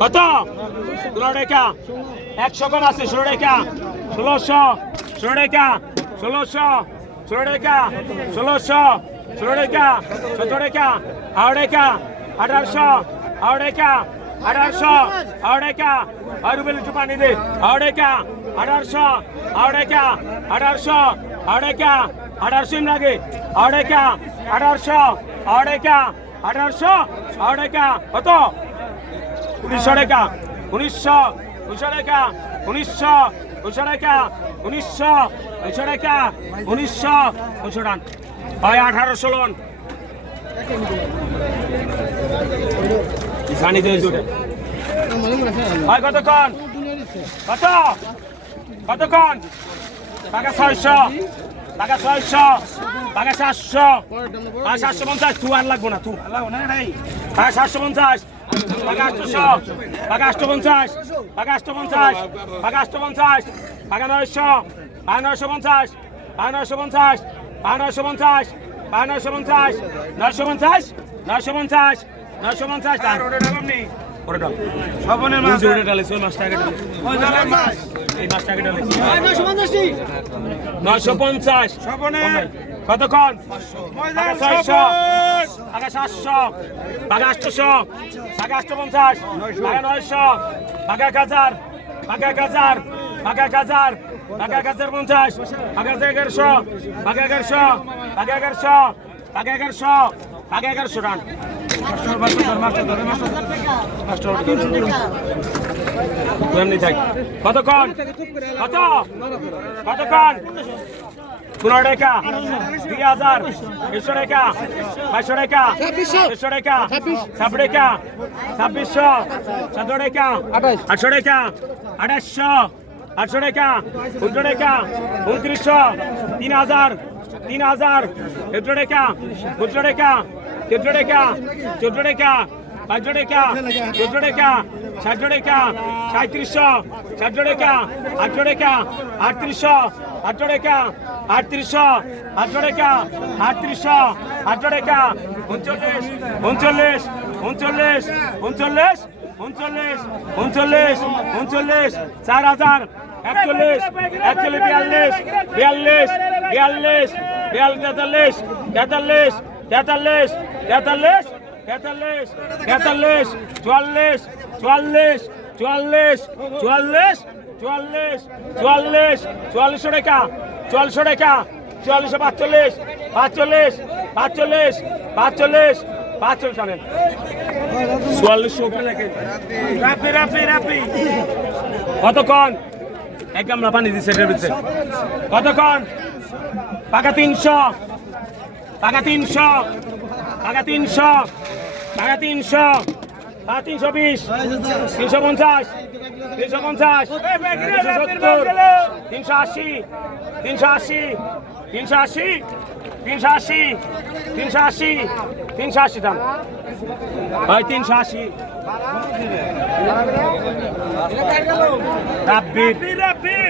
কত ষোলো টাকা একশো কম আছে, ষোলো টাকা ষোলোশো, ষোলো টাকা ষোলোশো, ষোলো টাকা ষোলোশো, ষোলো টাকা সতেরো টাকা আড়াই টাকা আঠারোশো আড়াই টাকা আঠারোশো আড়াই টাকা আর রুবেল একটু পানি দে। আড়াই আঠারোশো আড়াই আঠারোশো আড়াই আঠারোশো লাগে আড়াই আঠারোশো আড়াই আঠারোশো আড়াই কত? উনিশশো টাকা উনিশশো উনিশশো টাকা উনিশশো উনিশশো টাকা উনিশশো উনিশশো টাকা উনিশশো উনিশশো টান হয় আঠারোশো লোন জানি দিয়ে জুড়ে হয় কতক্ষণ? কত? কতক্ষণ? টাকা ছয়শো। টাকা ছয়শো। টাকা সাতশো। টাকা সাতশো পঞ্চাশ। তু আর লাগবো না তু টাকা সাতশো পঞ্চাশ। টাকা আটশো টাকা আটশো পঞ্চাশ টাকা আটশো পঞ্চাশ টাকা আটশো পঞ্চাশ টাকা নয়শো টাকা নয়শো পঞ্চাশ টাকা নয়শো পঞ্চাশ টাকা নয়শো পঞ্চাশ টাকা নয়শো পঞ্চাশ নয়শো পঞ্চাশ নয়শো পঞ্চাশ নয়শো পঞ্চাশ টাকা ওরে ডাল সবনের দুই মাছ জোড়ে ডালে ওই মাছটা আগে ডালে মাছ। এই মাছটা আগে ডালে নয়শো পঞ্চাশ সবনের। কতক্ষণ? ছয়শো। সাতশো আটশো পঞ্চাশ নয়শো এক হাজার এক হাজার এক হাজার এক হাজার পঞ্চাশ এগারোশো এগারোশো এগারোশো এগারোশো এগারোশো রান কতক্ষণ কত কতক্ষণ পনেরো টাকা, দুই হাজার একশো টাকা বাইশশো টাকা একশো টাকা, ছাব্বিশ টাকা, ছাব্বিশশো, সতেরো টাকা, আটশো টাকা, আঠাশশো, আটশো টাকা উনশো টাকা, উনত্রিশশো, তিন হাজার তিন হাজার, চোদ্দ টাকা চোদ্দ টাকা চোদ্দ টাকা চোদ্দ টাকা, পাঁচশো টাকা, চোদ্দ টাকা, সাতশো টাকা সাঁত্রিশশো সাতশো টাকা, আটশো টাকা, আটত্রিশশো, আটশো টাকা আটত্রিশশো আটশো টাকা আটত্রিশশো আটশো টাকা উনচল্লিশ উনচল্লিশ উনচল্লিশ উনচল্লিশ উনচল্লিশ উনচল্লিশ উনচল্লিশ, চার হাজার, একচল্লিশ একচল্লিশ, বিয়াল্লিশ বিয়াল্লিশ বিয়াল্লিশ বিয়াল্লিশ, তেতাল্লিশ তেতাল্লিশ তেতাল্লিশ তেতাল্লিশ তেতাল্লিশ তেতাল্লিশ, চুয়াল্লিশ চুয়াল্লিশ চুয়াল্লিশ চুয়াল্লিশ চুয়াল্লিশ চুয়াল্লিশ, চুয়াল্লিশশো টাকা। চুয়াল্লিশশো টাকা, চুয়াল্লিশশো পাঁচচল্লিশ পাঁচচল্লিশ পাঁচচল্লিশ পাঁচচল্লিশ পাঁচচল্লিশ আনেন। চুয়াল্লিশশো উপরে লেখেন। রাপি রাপি রাপি কতক্ষণ? এক গামলা পানি দিচ্ছে এটার ভিতরে। কতক্ষণ? টাকা তিনশো। টাকা তিনশো। টাকা তিনশো। টাকা তিনশো। টাকা তিনশো বিশ। তিনশো পঞ্চাশ। তিনশো পঞ্চাশ তিনশো সত্তর তিনশো আশি তিনশো আশি তিনশো আশি তিনশো আশি তিনশো আশি তিনশো আশি দাম। ভাই তিনশো আশি।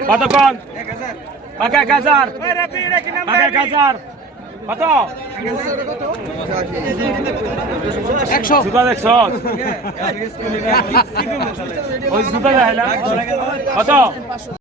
কতক্ষণ? এক হাজার। এক হাজার। কত একশো জুতা দেখছ ওই জুতা কত